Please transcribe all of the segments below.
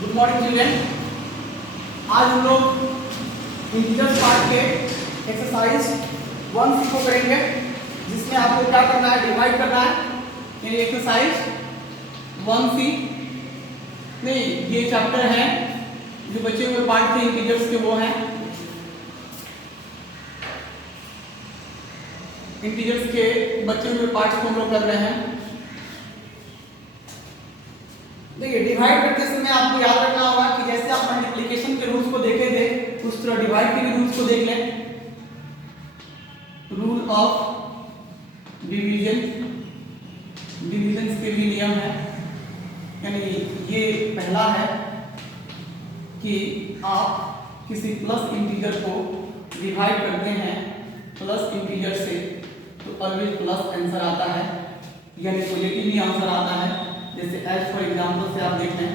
Good morning children. आज हम लोग इंटीजर्स पार्ट के एक्सरसाइज 1 को करेंगे, जिसमें आपको क्या करना है, डिवाइड करना है। यानी एक्सरसाइज 1C नहीं, ये चैप्टर है जो बचे हुए पार्ट थे इंटीजर्स के, वो हैं इंटीजर्स के बचे हुए पार्ट्स को हम लोग कर रहे हैं। देखिए, डिवाइड करते समय आपको याद रखना होगा कि जैसे आप मल्टीप्लिकेशन के रूल्स को देखे थे, उस तरह डिवाइड के भी रूल्स को देख लें। रूल ऑफ डिवीजन, डिवीजन के भी नियम है। यानी ये पहला है कि आप किसी प्लस इंटीजर को डिवाइड करते हैं प्लस इंटीजर से तो ऑलवेज प्लस आंसर आता है, यानी पॉजिटिव ही आंसर आता है। जैसे एज फॉर एग्जांपल से आप देख लें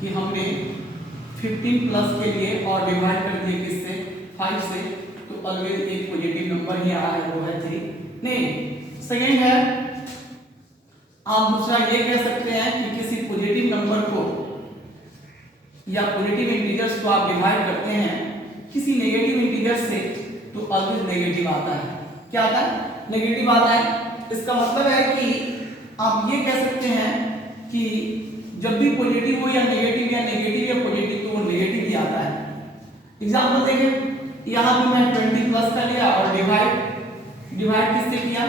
कि हमने 15 प्लस के लिए और डिवाइड कर दिए किससे, 5 से, तो ऑलवेज एक पॉजिटिव नंबर ही आ रहा है, वो है 3। नहीं, सेकेंड है, आप दूसरा ये कह सकते हैं कि किसी पॉजिटिव नंबर को या पॉजिटिव इंटीजर्स को आप डिवाइड करते हैं किसी नेगेटिव इंटीजर से तो ऑलवेज नेगेटिव आता है। क्या आता है? नेगेटिव आता है। इसका मतलब है कि आप ये कह सकते हैं कि जब भी पॉजिटिव हो या नेगेटिव या पॉजिटिव, तो वो नेगेटिव ही आता है। एग्जांपल देखें, यहाँ पे मैं 20 प्लस का लिया और डिवाइड किससे किया,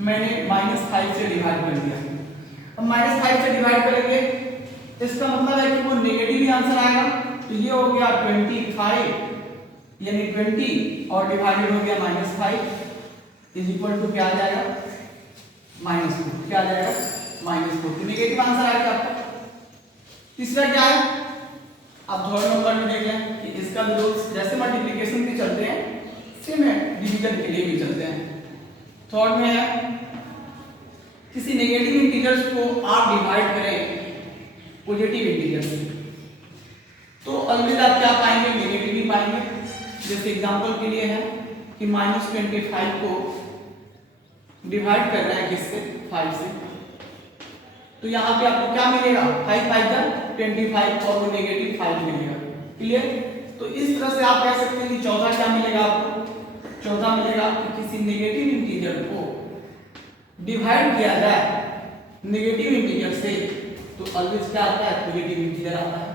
मैंने -5 से डिवाइड कर दिया। अब -5 से डिवाइड करेंगे, इसका मतलब है कि वो नेगेटिव ही आंसर आएगा। तो ये हो गया 25, यानी 20 और डिवाइडेड हो गया -5 इज इक्वल टू क्या आ जाएगा, -4। क्या आ जाएगा? -4। तो नेगेटिव आंसर आएगा आपका। तीसरा क्या है, आप थर्ड नंबर में देख लें कि इसका भी रूल्स जैसे मल्टीप्लिकेशन के चलते हैं सेम है, डिवीजन के लिए भी चलते हैं। थर्ड में है, किसी नेगेटिव इंटीजर्स को आप डिवाइड करें पॉजिटिव इंटीजर से तो ऑलवेज आप क्या पाएंगे, नेगेटिव ही पाएंगे। जैसे एग्जांपल के लिए है कि -25 को डिवाइड कर रहे हैं किससे, 5 से, तो यहाँ पे आपको क्या मिलेगा, 5 5 जा 25 और वो नेगेटिव 5 मिलेगा। क्लियर? तो इस तरह से आप कह सकते हैं कि चौथा क्या मिलेगा आपको, चौथा मिलेगा कि किसी नेगेटिव इंटीजर को डिवाइड किया जाए नेगेटिव इंटीजर से तो ऑलवेज क्या आता है, पॉजिटिव इंटीजर आता है।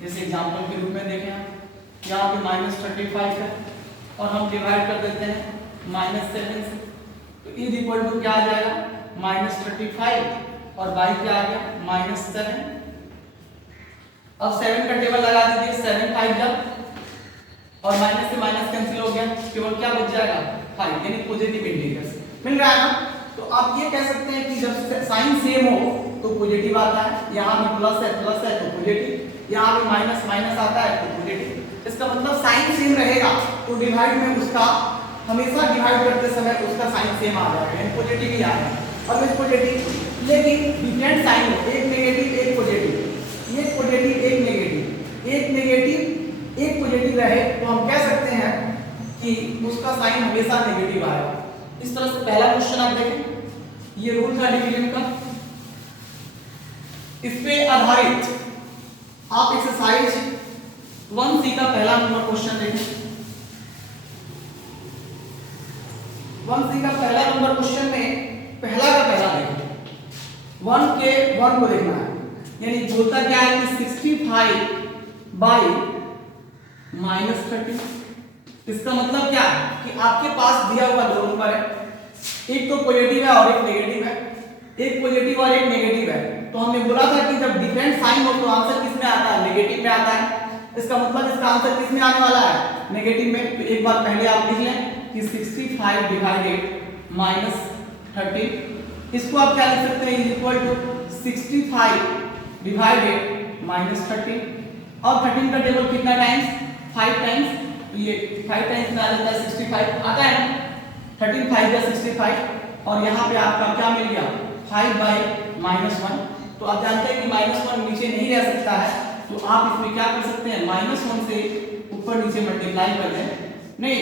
जैसे एग्जांपल के रूप में देखें, यहाँ पे -35 है और हम डिवाइड कर देते हैं -7 से, तो इज इक्वल टू क्या आ जाएगा, -35 और बाई क्या आ गया, -7। अब 7 का टेबल लगा दीजिए, 7 5 जब और माइनस से माइनस कैंसिल हो गया, केवल क्या बच जाएगा, 5, यानी पॉजिटिव इंटीजर्स मिल रहा है ना। तो आप ये कह सकते हैं कि जब साइन सेम हो तो पॉजिटिव आता है, यहाँ भी प्लस है तो पॉजिटिव, यहाँ भी माइनस आता है तो पॉजिटिव। इसका मतलब साइन सेम रहेगा तो डिवाइड में उसका हमेशा डिवाइड करते समय उसका साइन सेम आ जाएगा, यानी पॉजिटिव ही आएगा। और इस पॉजिटिव, लेकिन डिफरेंट साइन हो, एक नेगेटिव एक पॉजिटिव, एक पॉजिटिव एक नेगेटिव, एक नेगेटिव एक पॉजिटिव रहे तो हम कह सकते हैं कि उसका साइन हमेशा नेगेटिव आएगा। इस तरह से पहला क्वेश्चन आप देखें, ये रूल था डिवीजन का। इस पे आधारित आप एक्सरसाइज 1C का पहला नंबर क्वेश्चन देखें। 1C का पहला नंबर क्वेश्चन में पहला का पहला देखें, 1 के 1 को देखना है। यानी बोलता क्या है कि 65 बाई -30। इसका मतलब क्या है कि आपके पास दिया हुआ दो नंबर है, एक तो पॉजिटिव है और एक नेगेटिव है, एक पॉजिटिव और एक नेगेटिव है। तो हमने बोला था कि जब डिफरेंट साइन हो तो आंसर किस में आता है, नेगेटिव में आता है। इसका मतलब इसका आंसर किस में आने वाला है, नेगेटिव में। तो एक बार पहले आप लिख लें कि 65 डिवाइडेड -30, इसको आप क्या लिख सकते हैं, इज इक्वल टू 65 डिवाइडेड -30। और 13 का टेबल कितना टाइम्स, 5 टाइम्स, तो ये 5 टाइम्स में आ जाता है 65 आता है ना, 13 5 या 65। और यहाँ पे आपका क्या मिल गया, 5 बाई -1। तो आप जानते हैं कि -1 नीचे नहीं रह सकता है, तो आप इसमें क्या कर सकते हैं, -1 से ऊपर नीचे मल्टीप्लाई कर दें, नहीं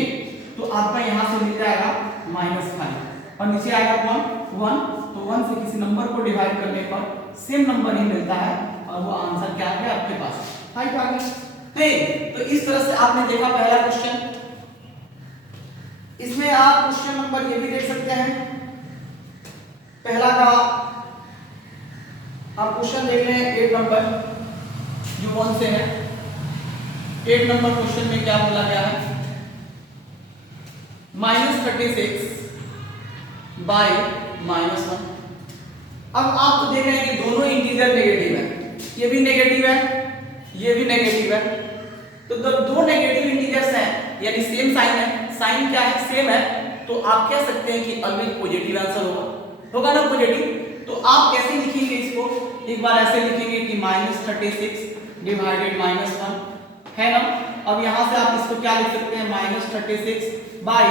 तो आपका यहाँ से मिल जाएगा -5 और नीचे आएगा 1 1। तो 1 से किसी नंबर को डिवाइड करने पर सेम नंबर ही मिलता है और वो आंसर क्या है आपके पास, हाइट आ गई। नहीं, तो इस तरह से आपने देखा पहला क्वेश्चन। इसमें आप क्वेश्चन नंबर ये भी देख सकते हैं, पहला का आप क्वेश्चन देख रहे हैं 8 नंबर जो 1 से है। 8 नंबर क्वेश्चन में क्या बोला गया है, -36 बाय -1। अब आप तो देख रहे हैं कि दोनों इंटीजर नेगेटिव है, ये भी नेगेटिव है, ये भी नेगेटिव है। तो जब दो नेगेटिव इंटीजर्स हैं यानी सेम साइन है, साइन क्या है, सेम है, तो आप कह सकते हैं कि ऑलवेज पॉजिटिव आंसर होगा ना, पॉजिटिव। तो आप कैसे लिखेंगे इसको, एक बार ऐसे लिखेंगे कि -36 डिवाइडेड -1 है ना। अब यहां से आप इसको क्या लिख सकते हैं, -36 बाय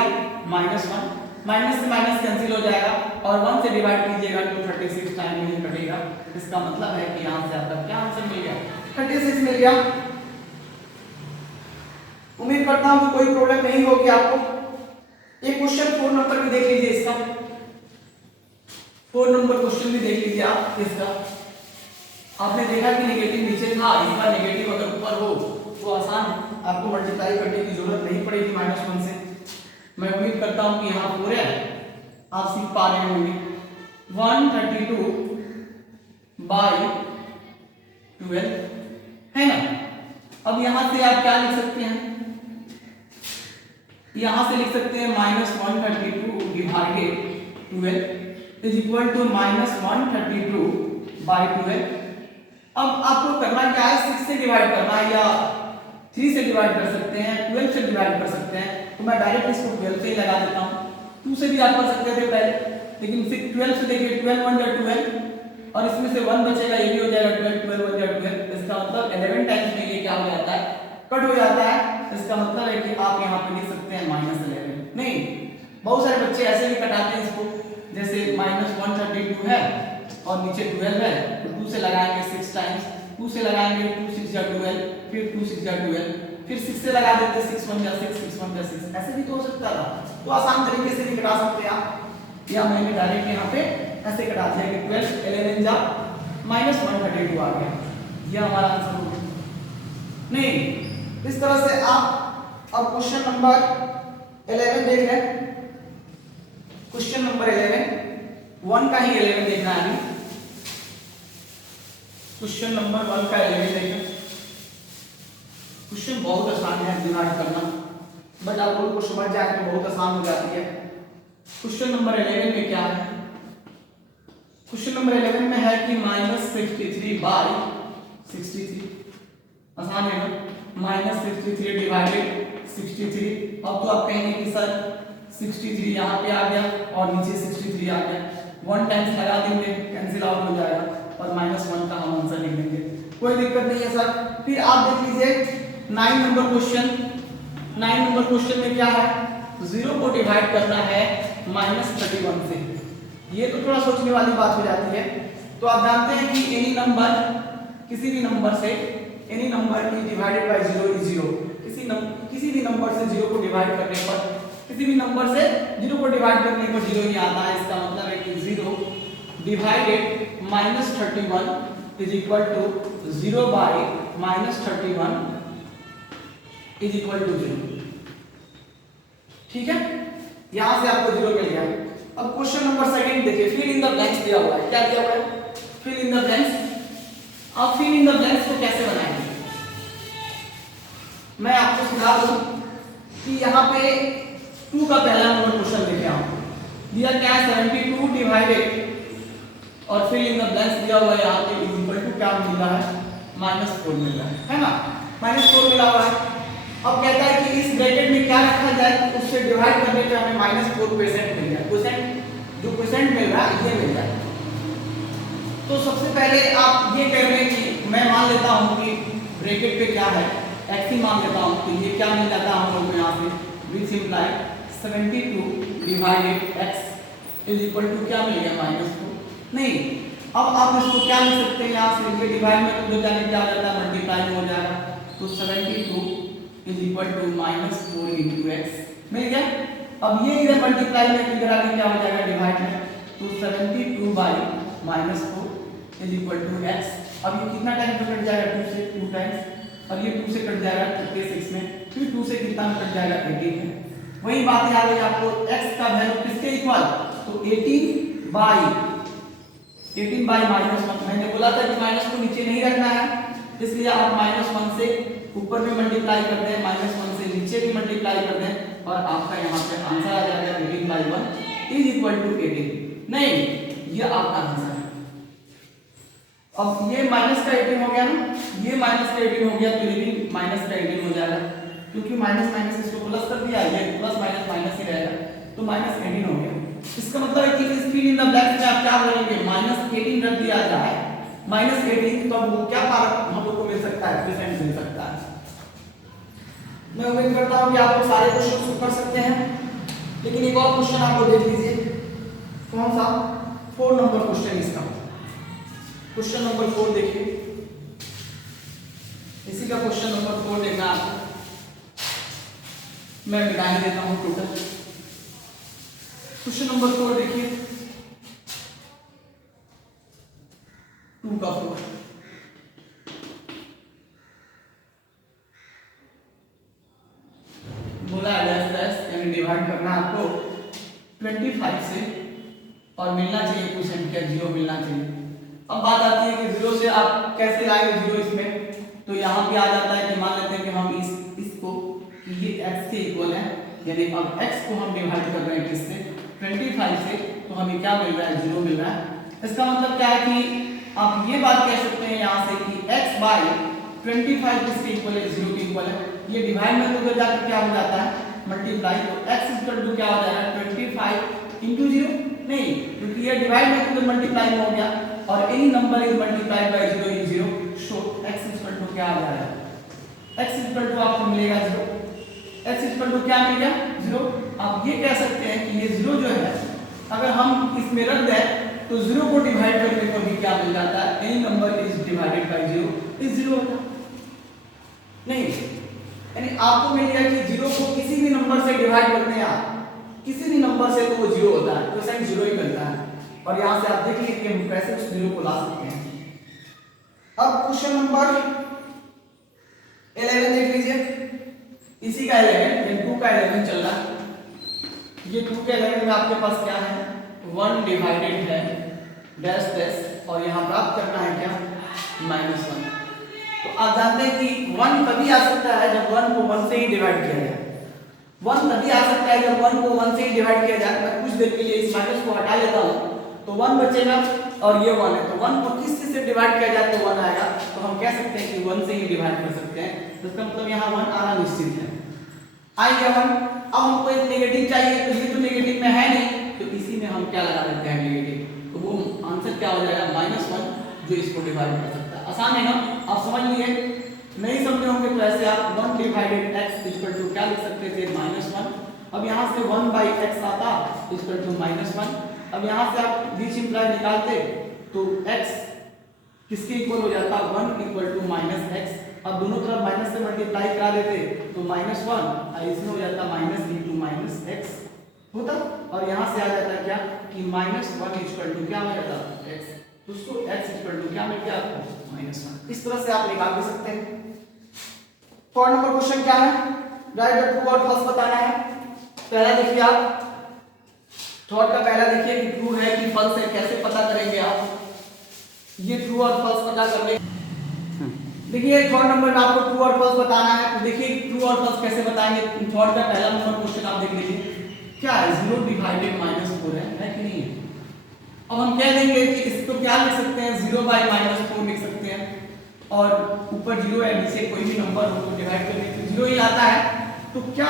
-1, माइनस से माइनस कैंसिल हो जाएगा और 1 से डिवाइड कीजिएगा तो 36 टाइम में ही कटेगा। इसका मतलब है कि यहां से आपका क्या आंसर मिल गया, 36 मिल गया। उम्मीद करता हूं कि कोई प्रॉब्लम नहीं होगी आपको। एक क्वेश्चन 4 नंबर भी देख लीजिए, इसका 4 नंबर क्वेश्चन भी देख लीजिए आप इसका। आपने देखा कि नेगेटिव नीचे था, इस बार नेगेटिव अगर ऊपर हो तो आसान है, आपको मल्टीप्लाई करने की जरूरत नहीं पड़ेगी -1 से। मैं उम्मीद करता हूं कि यहाँ 4 है, आप सीख पा रहे होंगे। 132 बाय 12 है ना। अब यहां से आप क्या लिख सकते हैं, यहां से लिख सकते हैं -132 divided 12 is equal to -132 by 12। अब आपको करना क्या है, 6 से डिवाइड करना है या 3 से डिवाइड कर सकते हैं, 12 से डिवाइड कर सकते हैं। तो मैं डायरेक्ट इसको 12 से ही लगा देता हूं, 2 से भी आप कर सकते थे पहले, लेकिन 12 से देखिए 12 1 जा 12 और इसमें से 1 बचेगा, ये भी हो जाएगा 12 12 1 जा 12। इसका मतलब 11 टाइम्स में ये क्या हो जाता है, कट हो जाता है। इसका मतलब है कि आप यहाँ पे लिख सकते हैं -11। नहीं, बहुत सारे बच्चे ऐसे भी कटाते हैं इसको, जैसे -132 है और नीचे 12 है तो 2 से लगाएंगे 6 टाइम्स, 2 से लगाएंगे 2 6 जा 12, फिर 2 6 जा 12, फिर 6 से लगा देते 6 1 जा 6 6 1 जा 6, ऐसे भी तो हो सकता था। तो आसान तरीके से भी कटा सकते हैं आप, या मैंने डायरेक्ट यहाँ पे ऐसे कटा दिया कि 12 11 जा -132 आ गया, ये हमारा आंसर हो गया। नहीं, इस तरह से आप अब क्वेश्चन नंबर 11 देख रहे हैं, क्वेश्चन नंबर 11 1 का ही 11 देखना है, क्वेश्चन नंबर 1 का 11 देखें। क्वेश्चन बहुत आसान है डिवाइड करना, बट आप लोगों को समझ जाए तो बहुत आसान हो जाती है। क्वेश्चन नंबर 11 में क्या है, क्वेश्चन नंबर 11 में है कि -63 बाय 63, आसान है ना, -63 डिवाइडेड 63। अब तो आप कहेंगे कि सर 63 यहाँ पे आ गया और नीचे 63 आ गया, 1 टाइम्स लगा देंगे, कैंसिल आउट हो जाएगा और -1 का हम आंसर लिख देंगे, कोई दिक्कत नहीं है सर। फिर आप देख लीजिए 9 नंबर क्वेश्चन। 9 नंबर क्वेश्चन में क्या है, 0 को डिवाइड करना है -31 से। ये तो थोड़ा सोचने वाली बात हो जाती है। तो आप जानते हैं कि एनी नंबर, किसी भी नंबर से any number is divided by 0 is 0। किसी भी नंबर से 0 को डिवाइड करने पर, किसी भी नंबर से 0 को डिवाइड करने पर 0 ही आता है। इसका मतलब है कि 0 divided -31 is equal to 0 by -31 is equal to 0। ठीक है, यहां से आपको 0 मिल गया। अब क्वेश्चन नंबर 2 देखिए, फिल इन द ब्लैंक्स दिया हुआ है। क्या दिया हुआ है, फिल इन द ब्लैंक्स। अब फिल इन द ब्लैंक्स को कैसे बनाएंगे, मैं आपको सिखा दूं कि यहाँ पे 2 का पहला नंबर क्वेश्चन देखे आप, दिया क्या है 72 डिवाइडेड और फिल इन द ब्लैंक्स दिया हुआ है यहाँ पे इज इक्वल टू क्या मिल रहा है, -4 मिल रहा है ना, -4 मिला हुआ है। अब कहता है कि इस ब्रैकेट में क्या रखा जाए, तो उससे डिवाइड करने पे हमें -4% मिल जाए, क्वोशेंट जो क्वोशेंट मिल रहा है ये मिल जाए। तो सबसे पहले आप ये कह रहे हैं कि मैं मान लेता हूं कि ब्रैकेट पे क्या है, x ही मान लेता हूं, तो ये क्या मिल जाता है हम लोग को यहाँ से, which imply 72 divided x is equal to क्या मिल गया, -4। नहीं, अब आप इसको क्या लिख सकते हैं, यहाँ से ये डिवाइड में तो जाने क्या हो जाता है, मल्टीप्लाई में हो जाएगा, तो 72 is equal to -4 into x मिल गया। अब ये इधर मल्टीप्लाई में इधर आगे क्या हो जाएगा, डिवाइड में, तो 72 by -4 is equal to x अब ये कितना टाइम पे कट जाएगा 2 से 2 टाइम्स, और ये 2 से कट जाएगा 56 में, फिर 2 से कितना में कट जाएगा 18 में। वही बात याद है आपको x का वैल्यू किसके इक्वल, तो 18 बाई -1। मैंने बोला था कि माइनस को नीचे नहीं रखना है, इसलिए आप -1 से ऊपर भी मल्टीप्लाई कर दें, -1 से नीचे भी मल्टीप्लाई कर दें, और आपका यहाँ पे आंसर आ जाएगा 18/1 इज इक्वल टू 18। नहीं, ये आपका आंसर है। अब ये माइनस का 18 हो गया ना, ये माइनस का 18 हो गया, तो ये भी माइनस का 18 हो जाएगा, क्योंकि माइनस माइनस इसको प्लस कर दिया, ये प्लस माइनस माइनस ही रहेगा, तो -18 हो गया। इसका मतलब है कि इस फिल इन द ब्लैंक्स में आप क्या करेंगे, -18 रख दिया जाए, -18, तो अब वो क्या पार्ट हम लोग को मिल सकता है, परसेंट मिल सकता है। मैं उम्मीद करता हूं कि आप लोग सारे क्वेश्चन कर सकते हैं, लेकिन एक और क्वेश्चन आपको देख लीजिए, कौन सा, 4 नंबर क्वेश्चन इसका, क्वेश्चन नंबर 4 देखिए, इसी का क्वेश्चन नंबर 4 देखना आपको, मैं मिटा ही देता हूं टोटल। क्वेश्चन नंबर 4 देखिए, 2 का 4, बोला है डैश डैश यानी डिवाइड करना आपको 25 से, और मिलना चाहिए परसेंट क्या 0 मिलना चाहिए। अब बात आती है कि 0 से आप कैसे लाएंगे 0 इसमें, तो यहाँ पे आ जाता है कि मान लेते हैं कि हम इसको कि ये x के इक्वल है, यानी अब x को हम डिवाइड कर रहे हैं किससे, 25 से, तो हमें क्या मिल रहा है, 0 मिल रहा है। इसका मतलब क्या है कि आप ये बात कह सकते हैं यहाँ से कि x बाई 25 किसके इक्वल है, 0 के इक्वल है। ये डिवाइड में तो जाकर क्या हो जाता है, मल्टीप्लाई, तो x इक्वल टू क्या हो जाएगा 25 इंटू 0, नहीं, क्योंकि ये डिवाइड में तो मल्टीप्लाई में हो गया, और any number is multiplied by 0 is 0, so x equal to क्या आ जाएगा, x इक्वल टू आपको मिलेगा 0, x इक्वल टू क्या मिल गया 0। आप ये कह सकते हैं कि ये 0 जो है, अगर हम इसमें रख दें तो 0 को डिवाइड करने पर भी क्या मिल जाता है, any number is divided by 0 is 0 होता नहीं, यानी आपको मिल गया कि 0 को किसी भी नंबर से डिवाइड करते हैं आप, किसी भी नंबर से, तो वो 0 होता है, तो साइन 0 ही मिलता है। और यहां से आप देख लीजिए कि हम कैसे उस 0 को ला सकते हैं। अब क्वेश्चन नंबर 11 देख लीजिए, इसी का 11 यानी 2 का 11 चल रहा है। ये 2 के 11 में आपके पास क्या है, 1 डिवाइडेड है डैश डैश, और यहां प्राप्त करना है क्या, -1। तो आप जानते हैं कि 1 तभी आ सकता है जब 1 को 1 से ही डिवाइड किया जाए, 1 तभी आ सकता है जब 1 को 1 से ही डिवाइड किया जाए। मैं कुछ देर के लिए इस माइनस को हटा लेता हूं, तो 1 बचेगा, और ये 1 है, तो 1 को किस से डिवाइड किया जाए तो 1 आएगा, तो हम कह सकते हैं कि 1 से ही डिवाइड कर सकते हैं, तो इसका मतलब यहाँ 1 आना निश्चित है। आ गया 1। अब हमको एक नेगेटिव चाहिए, तो ये तो नेगेटिव में है नहीं, तो इसी में हम क्या लगा देते हैं नेगेटिव, तो वो आंसर क्या हो जाएगा -1, जो इसको डिवाइड कर सकता है। आसान है ना, आप समझ लिए। नहीं समझे होंगे तो ऐसे आप 1 डिवाइडेड x इक्वल टू क्या लिख सकते थे, -1। अब यहाँ से 1 बाई x आता इक्वल टू -1। अब यहाँ से आप बीच इंप्लाई निकालते तो x किसके इक्वल हो जाता, 1 इक्वल टू -x। अब दोनों तरफ माइनस से मल्टीप्लाई करा देते तो -1, और इसमें हो जाता -x होता, और यहाँ से आ जाता क्या कि -1 इक्वल टू क्या हो जाता x, तो उसको x इक्वल टू क्या मिल गया आपको, -1। इस तरह से आप निकाल भी सकते हैं। 4 नंबर क्वेश्चन क्या है, राइट द ट्रू और फॉल्स बताना है। पहला देखिए आप, थर्ड का पहला देखिए कि ट्रू है कि फॉल्स है, कैसे पता करेंगे आप, ये ट्रू और फॉल्स पता करने। देखिए थर्ड नंबर में आपको ट्रू और फॉल्स बताना है, तो देखिए ट्रू और फॉल्स कैसे बताएंगे। थर्ड का पहला नंबर क्वेश्चन आप देख लीजिए, क्या है 0 डिवाइडेड -4 है कि नहीं है। अब हम कह देंगे कि इसको क्या लिख सकते हैं, 0 बाई -4 लिख सकते हैं, और ऊपर 0 है, नीचे कोई भी नंबर हो तो डिवाइड करने पे 0 ही आता है। तो क्या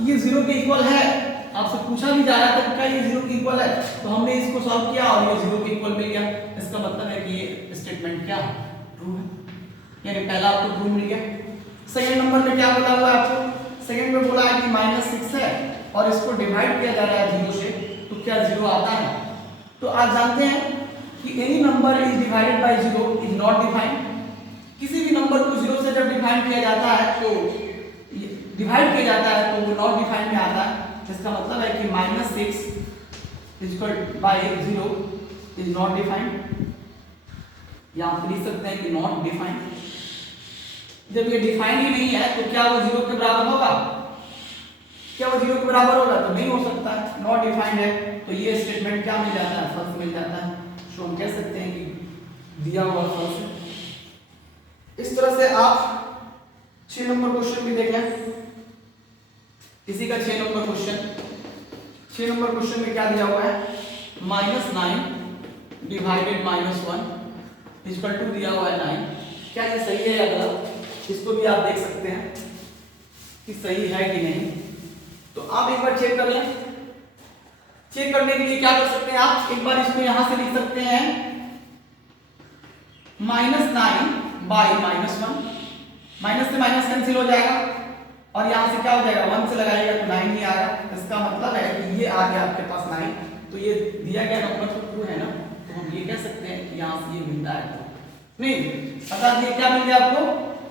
ये 0 के इक्वल है, आपसे पूछा भी जा रहा था क्या ये 0 के इक्वल है, तो हमने इसको सॉल्व किया और ये 0 के इक्वल मिल गया। इसका मतलब है कि ये स्टेटमेंट क्या है, ट्रू है, यानी पहला आपको ट्रू मिल गया। सेकंड नंबर में क्या बोला हुआ है आपको, सेकंड में बोला है कि -6 है और इसको डिवाइड किया जा रहा है 0 से, तो क्या 0 आता है। तो आप जानते हैं कि any number is divided by 0 is not defined. किसी भी नंबर को 0 से जब डिफाइन किया जाता है तो डिवाइड किया जाता है तो वो नॉट डिफाइंड में आता है। इसका मतलब है कि -6 equal bye 0 is not defined. या आप लिख सकते हैं कि नॉट डिफाइंड। जब ये डिफाइन ही नहीं है तो क्या वो 0 के बराबर होगा? क्या वो 0 के बराबर होगा? तो नहीं हो सकता है, नॉट डिफाइंड है। तो ये स्टेटमेंट क्या मिल जाता है? फॉल्स मिल जाता है। तो हम कह सकते हैं कि दिया हुआ फॉल्स है। इस तरह से आप 6 नंबर क्वेश्चन भी देख लें। इसी का 6 नंबर क्वेश्चन में क्या दिया हुआ है? -9 डिवाइडेड -1 इक्वल टू दिया हुआ है 9। क्या ये सही है या गलत? इसको भी आप देख सकते हैं कि सही है कि नहीं। तो आप एक बार चेक कर लें। चेक करने के लिए क्या कर सकते हैं आप? एक बार इसको यहां से लिख सकते हैं -9 बाई -1। माइनस से माइनस कैंसिल हो जाएगा और यहां से क्या हो जाएगा? 1 से लगाएगा तो 9 ही आएगा। इसका मतलब है कि ये आ गया आपके पास 9। तो ये दिया गया नंबर तो ट्रू है ना, तो हम ये कह सकते हैं कि यहां से ये मिलता है नहीं, अर्थात ये क्या मिल गया आपको?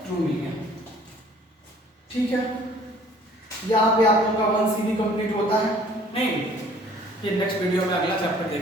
ट्रू मिल गया। ठीक है, यहाँ पे आप लोगों का 1C भी कंप्लीट होता है नहीं। ये नेक्स्ट वीडियो में अगला चैप्टर देखेंगे।